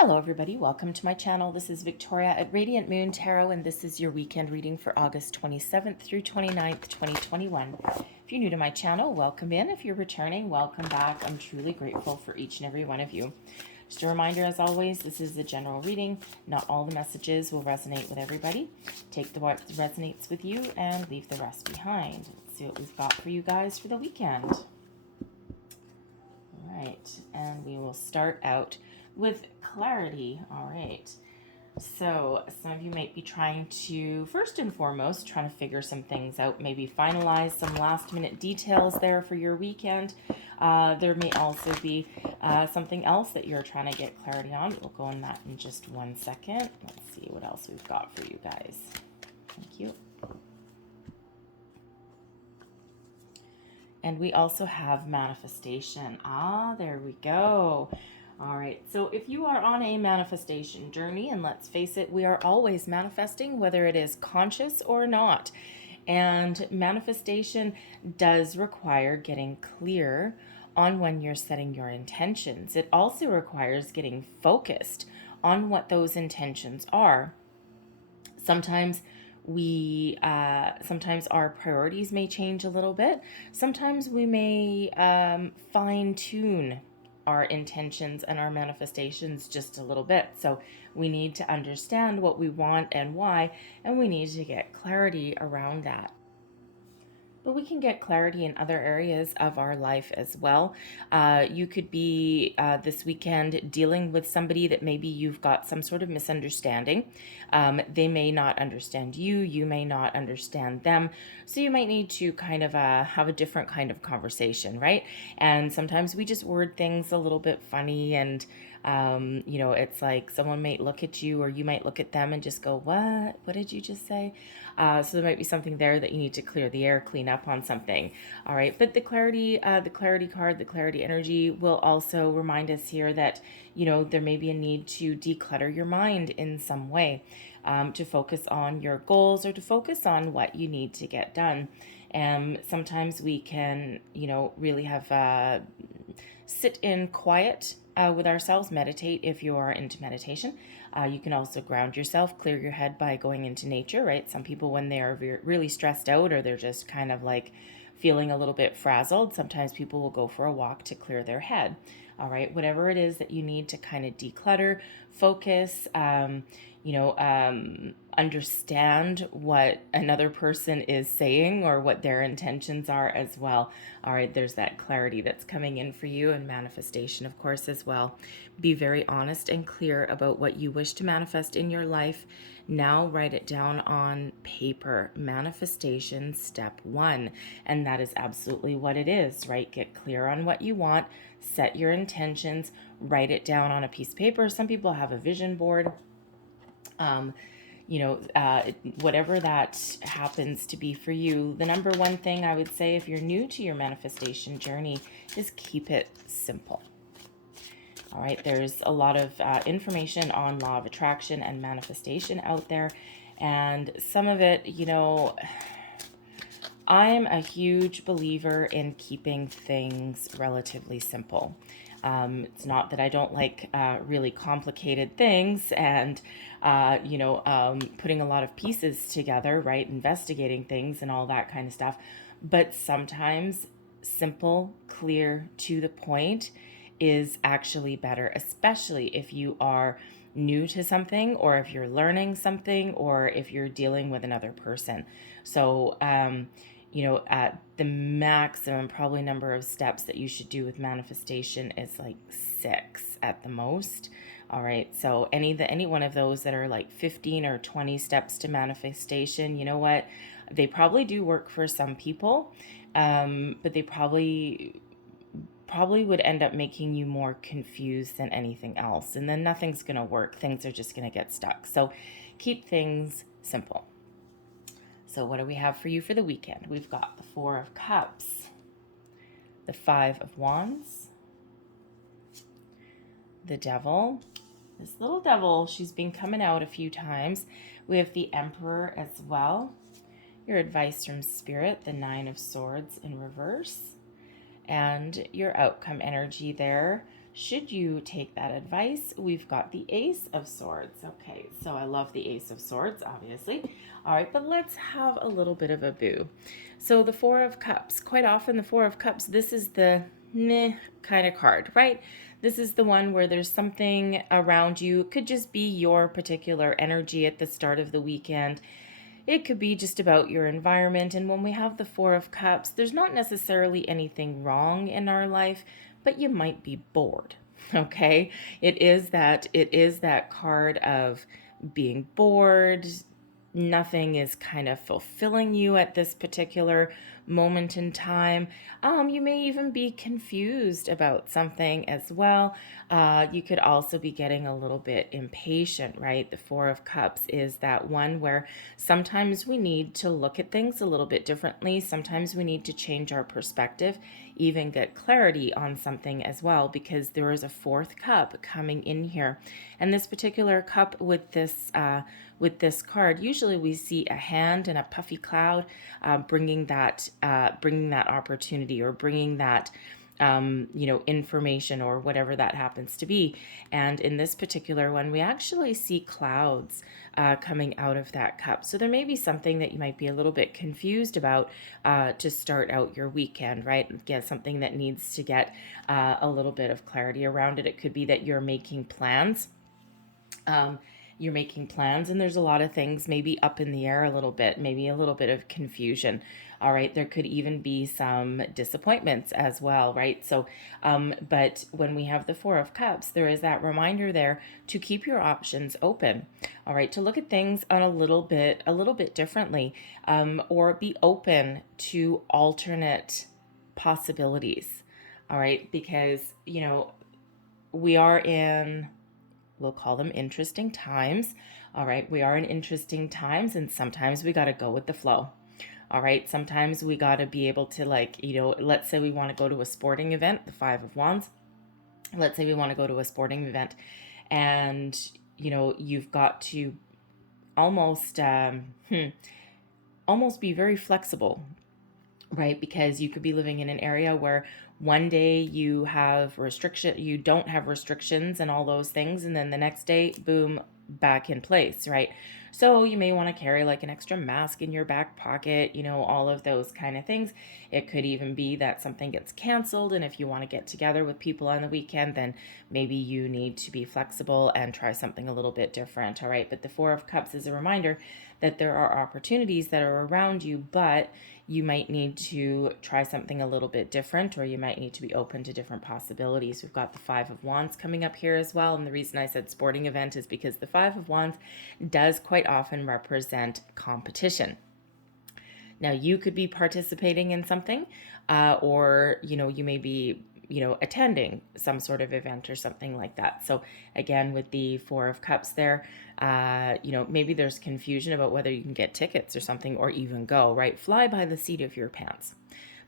Hello everybody, welcome to my channel. This is Victoria at Radiant Moon Tarot, and this is your weekend reading for August 27th through 29th, 2021. If you're new to my channel, welcome in. If you're returning, welcome back. I'm truly grateful for each and every one of you. Just a reminder, as always, this is a general reading. Not all the messages will resonate with everybody. Take the what resonates with you and leave the rest behind. Let's see what we've got for you guys for the weekend. All right, and we will start out with clarity. All right, so some of you might be trying to, first and foremost, trying to figure some things out, maybe finalize some last minute details there for your weekend. There may also be something else that you're trying to get clarity on. We'll go on that in just 1 second. Let's see what else we've got for you guys. Thank you. And we also have manifestation. There we go. All right, so if you are on a manifestation journey, and let's face it, we are always manifesting, whether it is conscious or not. And manifestation does require getting clear on when you're setting your intentions. It also requires getting focused on what those intentions are. Sometimes sometimes our priorities may change a little bit. Sometimes we may fine tune our intentions and our manifestations just a little bit. So we need to understand what we want and why, and we need to get clarity around that. But we can get clarity in other areas of our life as well. You could be this weekend dealing with somebody that maybe you've got some sort of misunderstanding. They may not understand you. You may not understand them. So you might need to kind of have a different kind of conversation, right? And sometimes we just word things a little bit funny, and it's like someone might look at you or you might look at them and just go, what did you just say? So there might be something there that you need to clear the air, clean up on something. All right, but the clarity card, the clarity energy will also remind us here that, there may be a need to declutter your mind in some way, to focus on your goals or to focus on what you need to get done. And sometimes we can, really have sit in quiet with ourselves, meditate if you are into meditation. You can also ground yourself, clear your head by going into nature, right? Some people, when they are really stressed out or they're just kind of like feeling a little bit frazzled, sometimes people will go for a walk to clear their head. All right, whatever it is that you need to kind of declutter, focus, understand what another person is saying or what their intentions are as well. All right, there's that clarity that's coming in for you, and manifestation, of course, as well. Be very honest and clear about what you wish to manifest in your life. Now write it down on paper. Manifestation step 1. And that is absolutely what it is, right? Get clear on what you want, set your intentions, write it down on a piece of paper. Some people have a vision board. Whatever that happens to be for you, the number one thing I would say if you're new to your manifestation journey is keep it simple. All right, there's a lot of information on law of attraction and manifestation out there, and some of it, I'm a huge believer in keeping things relatively simple. It's not that I don't like really complicated things and, putting a lot of pieces together, right? Investigating things and all that kind of stuff. But sometimes simple, clear, to the point is actually better, especially if you are new to something or if you're learning something or if you're dealing with another person. So, at the maximum probably number of steps that you should do with manifestation is like 6 at the most. All right, so any one of those that are like 15 or 20 steps to manifestation, you know what? They probably do work for some people, but they probably would end up making you more confused than anything else. And then nothing's going to work. Things are just going to get stuck. So keep things simple. So what do we have for you for the weekend? We've got the 4 of Cups, the 5 of Wands, the Devil. This little devil, she's been coming out a few times. We have the Emperor as well. Your advice from Spirit, the 9 of Swords in reverse. And your outcome energy there, Should you take that advice, we've got the Ace of Swords. Okay, so I love the Ace of Swords, obviously. All right, but let's have a little bit of a boo. So the Four of Cups, quite often the Four of Cups, this is the meh kind of card, right? This is the one where there's something around you. It could just be your particular energy at the start of the weekend. It could be just about your environment. And when we have the Four of Cups, there's not necessarily anything wrong in our life, but you might be bored. Okay? It is that card of being bored. Nothing is kind of fulfilling you at this particular moment in time. You may even be confused about something as well. You could also be getting a little bit impatient, right? The Four of Cups is that one where sometimes we need to look at things a little bit differently. Sometimes we need to change our perspective, even get clarity on something as well, because there is a fourth cup coming in here. And this particular cup with this card, usually we see a hand and a puffy cloud bringing that opportunity, or bringing that information, or whatever that happens to be. And in this particular one, we actually see clouds coming out of that cup. So there may be something that you might be a little bit confused about to start out your weekend, right? Get something that needs to get a little bit of clarity around it. It could be that you're making plans. And there's a lot of things maybe up in the air a little bit, maybe a little bit of confusion. All right, there could even be some disappointments as well, right? So but when we have the Four of Cups, there is that reminder there to keep your options open. All right, to look at things on a little bit differently, or be open to alternate possibilities. All right, because we are in, we'll call them interesting times. All right, we are in interesting times, and sometimes we got to go with the flow. All right, sometimes we got to be able to, let's say we want to go to a sporting event, the Five of Wands. Let's say we want to go to a sporting event, and you've got to almost almost be very flexible, right? Because you could be living in an area where one day you don't have restrictions and all those things, and then the next day, boom, back in place, right? So you may want to carry like an extra mask in your back pocket, all of those kind of things. It could even be that something gets canceled, and if you want to get together with people on the weekend, then maybe you need to be flexible and try something a little bit different, all right? But the Four of Cups is a reminder that there are opportunities that are around you, but you might need to try something a little bit different, or you might need to be open to different possibilities. We've got the Five of Wands coming up here as well. And the reason I said sporting event is because the Five of Wands does quite often represent competition. Now, you could be participating in something, or, you may be attending some sort of event or something like that. So again, with the Four of Cups there, maybe there's confusion about whether you can get tickets or something, or even go, right? Fly by the seat of your pants.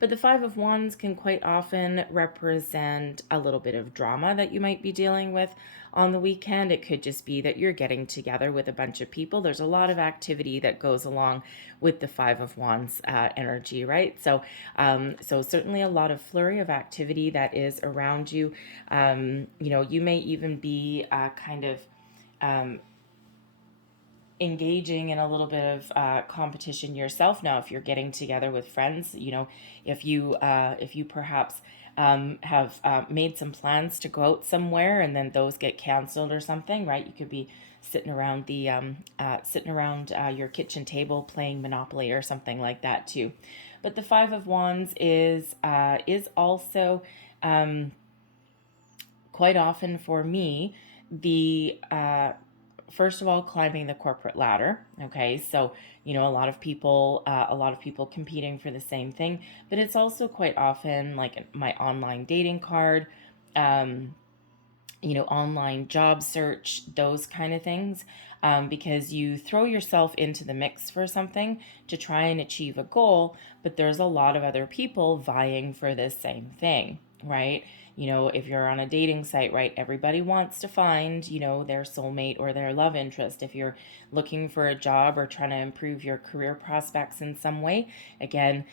But the Five of Wands can quite often represent a little bit of drama that you might be dealing with on the weekend. It could just be that you're getting together with a bunch of people. There's a lot of activity that goes along with the Five of Wands energy, right? So certainly a lot of flurry of activity that is around you. You may even be kind of engaging in a little bit of competition yourself. Now, if you're getting together with friends, if you perhaps have made some plans to go out somewhere, and then those get canceled or something, right? You could be sitting around your kitchen table playing Monopoly or something like that too. But the Five of Wands is also quite often for me the first of all, climbing the corporate ladder. Okay, so a lot of people competing for the same thing, but it's also quite often like my online dating card, online job search, those kind of things, because you throw yourself into the mix for something to try and achieve a goal, but there's a lot of other people vying for this same thing, right? if you're on a dating site, right, everybody wants to find, their soulmate or their love interest. If you're looking for a job or trying to improve your career prospects in some way, again,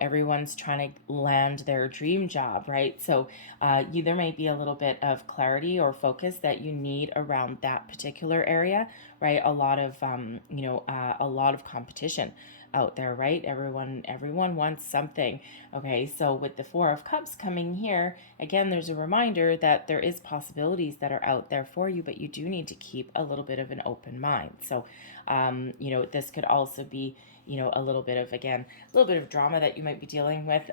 everyone's trying to land their dream job, right? So there might be a little bit of clarity or focus that you need around that particular area, right? A lot of, a lot of competition out there, right? Everyone wants something. Okay, so with the Four of Cups coming here, again, there's a reminder that there is possibilities that are out there for you, but you do need to keep a little bit of an open mind. So, this could also be, a little bit of, again, a little bit of drama that you might be dealing with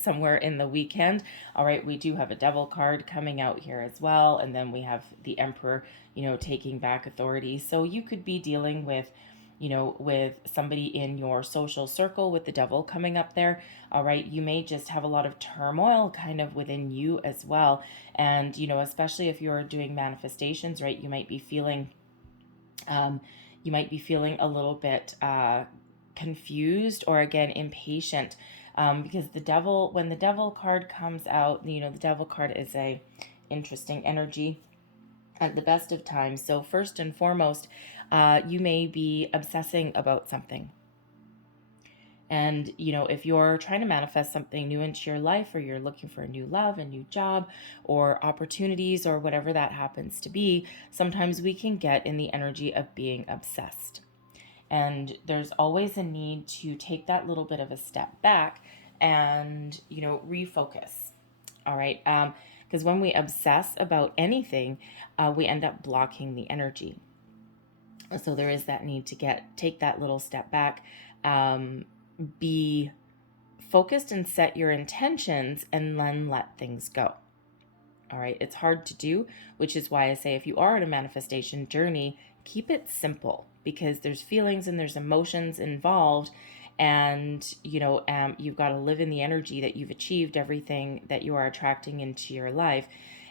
somewhere in the weekend. All right, we do have a Devil card coming out here as well, and then we have the Emperor, taking back authority. So you could be dealing with with somebody in your social circle with the Devil coming up there. All right, you may just have a lot of turmoil kind of within you as well. And, especially if you're doing manifestations, right, you might be feeling a little bit confused or, again, impatient, because when the Devil card comes out, the Devil card is a interesting energy at the best of times. So first and foremost, you may be obsessing about something. And, if you're trying to manifest something new into your life, or you're looking for a new love, a new job, or opportunities, or whatever that happens to be, sometimes we can get in the energy of being obsessed. And there's always a need to take that little bit of a step back and, refocus. All right. Because when we obsess about anything, we end up blocking the energy. So there is that need to take that little step back, be focused and set your intentions, and then let things go. All right. It's hard to do, which is why I say if you are on a manifestation journey, keep it simple, because there's feelings and there's emotions involved. And, you've got to live in the energy that you've achieved everything that you are attracting into your life.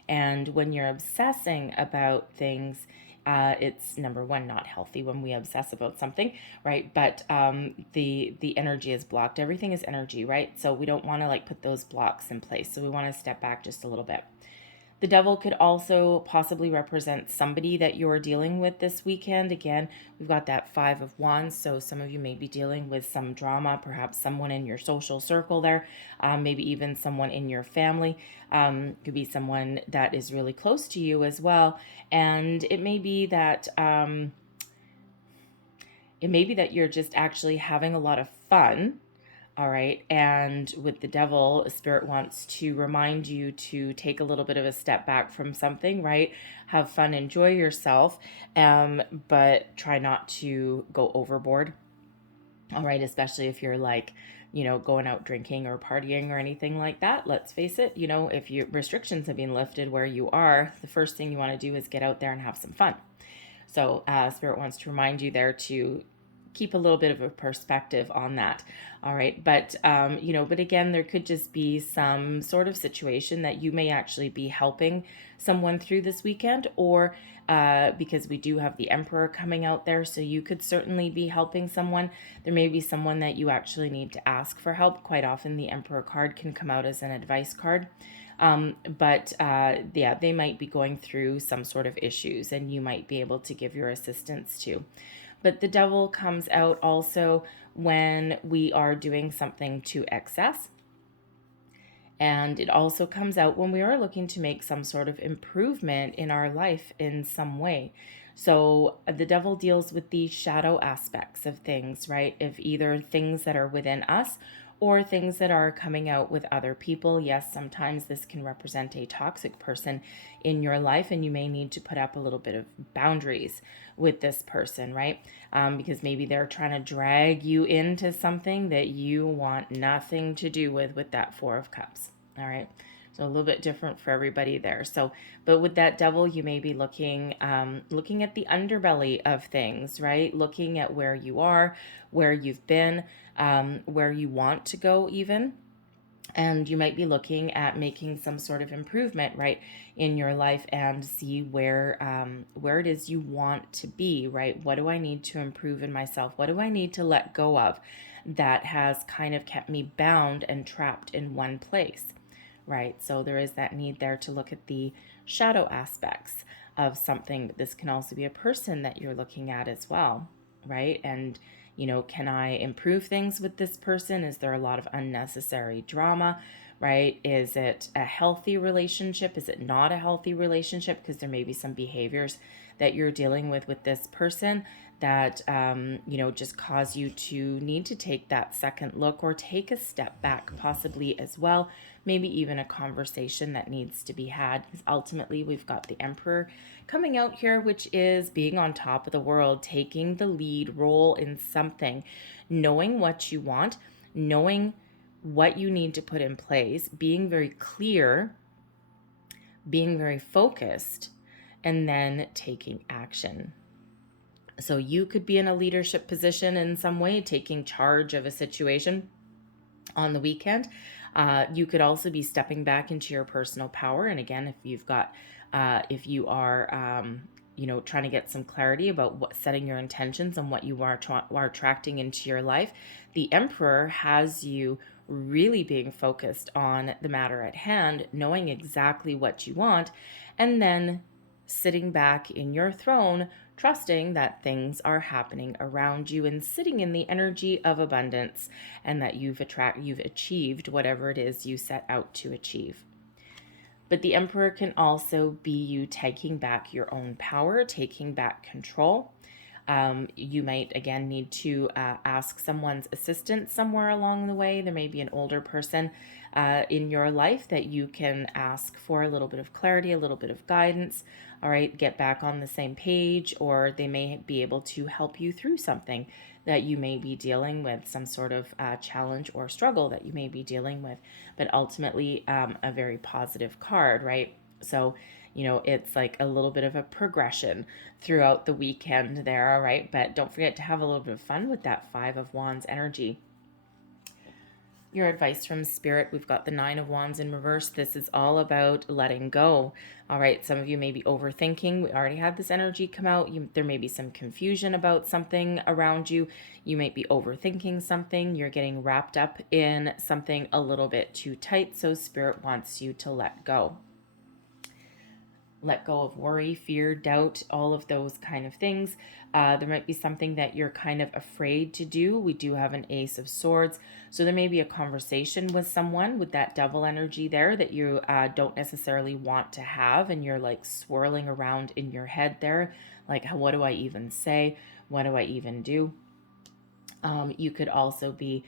And when you're obsessing about things, it's, number one, not healthy when we obsess about something, right? But the energy is blocked. Everything is energy, right? So we don't want to put those blocks in place. So we want to step back just a little bit. The Devil could also possibly represent somebody that you're dealing with this weekend. Again, we've got that Five of Wands, so some of you may be dealing with some drama, perhaps someone in your social circle there, maybe even someone in your family. Could be someone that is really close to you as well. And it may be that you're just actually having a lot of fun. All right. And with the Devil, Spirit wants to remind you to take a little bit of a step back from something, right? Have fun, enjoy yourself, but try not to go overboard. All right. Especially if you're going out drinking or partying or anything like that. Let's face it, if your restrictions have been lifted where you are, the first thing you want to do is get out there and have some fun. So Spirit wants to remind you there to keep a little bit of a perspective on that. All right. But, but again, there could just be some sort of situation that you may actually be helping someone through this weekend, or because we do have the Emperor coming out there. So you could certainly be helping someone. There may be someone that you actually need to ask for help. Quite often the Emperor card can come out as an advice card. But they might be going through some sort of issues, and you might be able to give your assistance to. But the Devil comes out also when we are doing something to excess. And it also comes out when we are looking to make some sort of improvement in our life in some way. So the Devil deals with the shadow aspects of things, right? Of either things that are within us or things that are coming out with other people. Yes, sometimes this can represent a toxic person in your life, and you may need to put up a little bit of boundaries with this person, right? Because maybe they're trying to drag you into something that you want nothing to do with that Four of Cups. All right. So a little bit different for everybody there. So, but with that Devil, you may be looking at the underbelly of things, right? Looking at where you are, where you've been, where you want to go even. And you might be looking at making some sort of improvement, right, in your life, and see where it is you want to be, right? What do I need to improve in myself? What do I need to let go of that has kind of kept me bound and trapped in one place? right? So there is that need there to look at the shadow aspects of something. This can also be a person that you're looking at as well, right? And, can I improve things with this person? Is there a lot of unnecessary drama, right? Is it a healthy relationship? Is it not a healthy relationship? Because there may be some behaviors that you're dealing with this person that, just cause you to need to take that second look or take a step back, possibly as well. Maybe even a conversation that needs to be had, because ultimately we've got the Emperor coming out here, which is being on top of the world, taking the lead role in something, knowing what you want, knowing what you need to put in place, being very clear, being very focused, and then taking action. So you could be in a leadership position in some way, taking charge of a situation on the weekend. You could also be stepping back into your personal power. And again, if you are, trying to get some clarity about setting your intentions and what you are attracting into your life, the Emperor has you really being focused on the matter at hand, knowing exactly what you want, and then sitting back in your throne, trusting that things are happening around you and sitting in the energy of abundance, and that you've achieved whatever it is you set out to achieve. But the Emperor can also be you taking back your own power, taking back control. You might, again, need to ask someone's assistance somewhere along the way. There may be an older person in your life that you can ask for a little bit of clarity, a little bit of guidance, all right, get back on the same page, or they may be able to help you through something that you may be dealing with, some sort of challenge or struggle that you may be dealing with, but ultimately a very positive card, right? So, it's like a little bit of a progression throughout the weekend there, all right? But don't forget to have a little bit of fun with that Five of Wands energy. Your advice from Spirit, we've got the Nine of Wands in reverse. This is all about letting go. All right, some of you may be overthinking. We already had this energy come out. There may be some confusion about something around you. You might be overthinking something. You're getting wrapped up in something a little bit too tight. So Spirit wants you to let go. Let go of worry, fear, doubt, all of those kind of things. There might be something that you're kind of afraid to do. We do have an Ace of Swords. So there may be a conversation with someone with that Devil energy there that you don't necessarily want to have. And you're like swirling around in your head there. Like, what do I even say? What do I even do? You could also be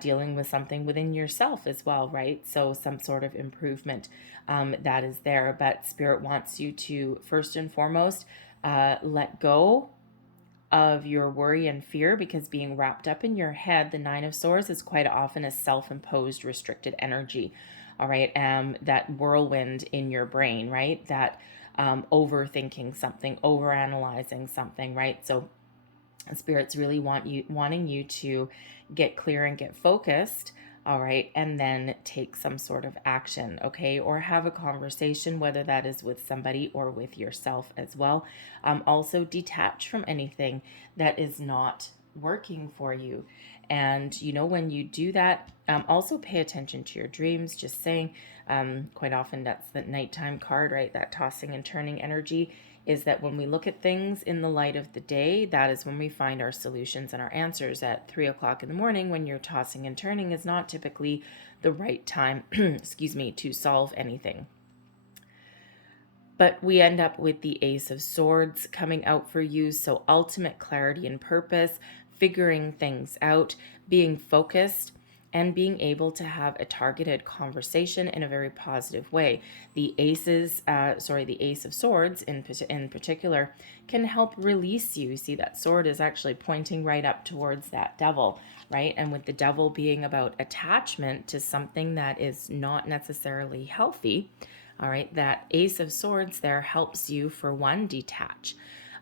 dealing with something within yourself as well, right? So some sort of improvement that is there. But Spirit wants you to, first and foremost, let go of your worry and fear, because being wrapped up in your head, the Nine of Swords, is quite often a self-imposed restricted energy. All right. That whirlwind in your brain, right? That overthinking something, overanalyzing something, right? So Spirits really wanting you to get clear and get focused, all right, and then take some sort of action, okay, or have a conversation, whether that is with somebody or with yourself as well. Also detach from anything that is not working for you. And when you do that, also pay attention to your dreams. Just saying, quite often that's the nighttime card, right? That tossing and turning energy is that when we look at things in the light of the day, that is when we find our solutions and our answers. At 3 o'clock in the morning, when you're tossing and turning, is not typically the right time, excuse me, to solve anything. But we end up with the Ace of Swords coming out for you. So ultimate clarity and purpose, figuring things out, being focused, and being able to have a targeted conversation in a very positive way. The Ace of Swords in particular can help release you. See, that sword is actually pointing right up towards that devil, right? And with the devil being about attachment to something that is not necessarily healthy, all right, that Ace of Swords there helps you, for one, detach.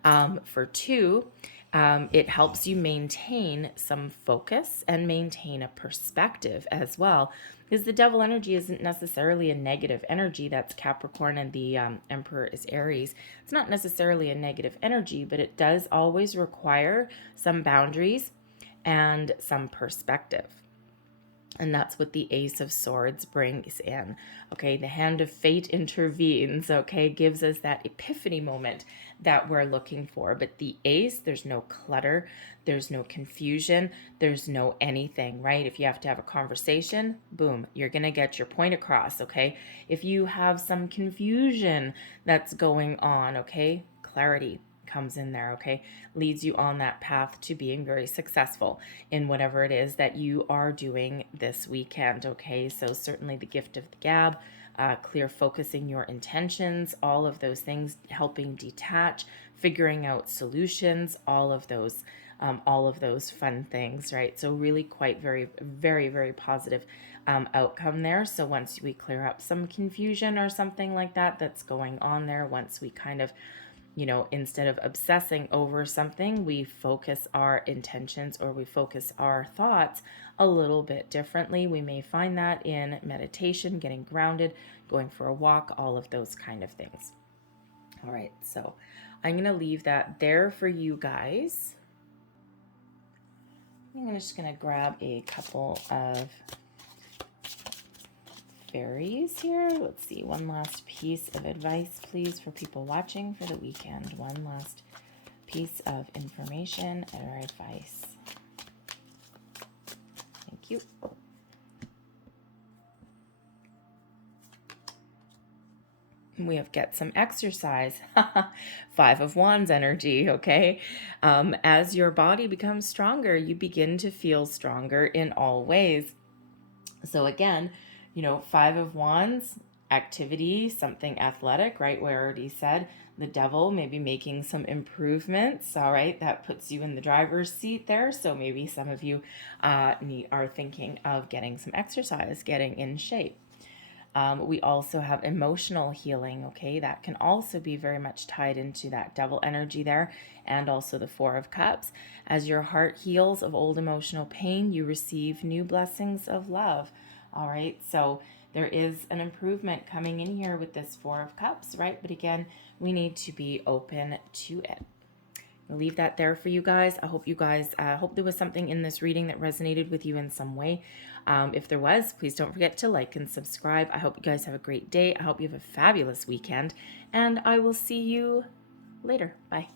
For two, it helps you maintain some focus and maintain a perspective as well, because the devil energy isn't necessarily a negative energy. That's Capricorn, and the Emperor is Aries. It's not necessarily a negative energy, but it does always require some boundaries and some perspective. And that's what the Ace of Swords brings in. Okay, the hand of fate intervenes, okay, gives us that epiphany moment that we're looking for. But the Ace, there's no clutter, there's no confusion, there's no anything, right? If you have to have a conversation, boom, you're going to get your point across, okay? If you have some confusion that's going on, okay, clarity comes in there, okay, leads you on that path to being very successful in whatever it is that you are doing this weekend, okay? So certainly the gift of the gab, clear focusing your intentions, all of those things, helping detach, figuring out solutions, all of those fun things, right? So really quite very, very, very positive outcome there. So once we clear up some confusion or something like that that's going on there, once we kind of, instead of obsessing over something, we focus our intentions or we focus our thoughts a little bit differently. We may find that in meditation, getting grounded, going for a walk, all of those kind of things. All right, so I'm going to leave that there for you guys. I'm just going to grab a couple of fairies here. Let's see, one last piece of advice, please, for people watching for the weekend. One last piece of information or advice. Thank you. We have get some exercise. 5 of Wands energy, okay? As your body becomes stronger, you begin to feel stronger in all ways. So again, 5 of Wands, activity, something athletic, right? We already said the devil may be making some improvements, all right? That puts you in the driver's seat there. So maybe some of you are thinking of getting some exercise, getting in shape. We also have emotional healing, okay? That can also be very much tied into that devil energy there, and also the 4 of Cups. As your heart heals of old emotional pain, you receive new blessings of love, all right? So there is an improvement coming in here with this 4 of Cups, right? But again, we need to be open to it. I'll leave that there for you guys. I hope hope there was something in this reading that resonated with you in some way. If there was, please don't forget to like and subscribe. I hope you guys have a great day. I hope you have a fabulous weekend, and I will see you later. Bye.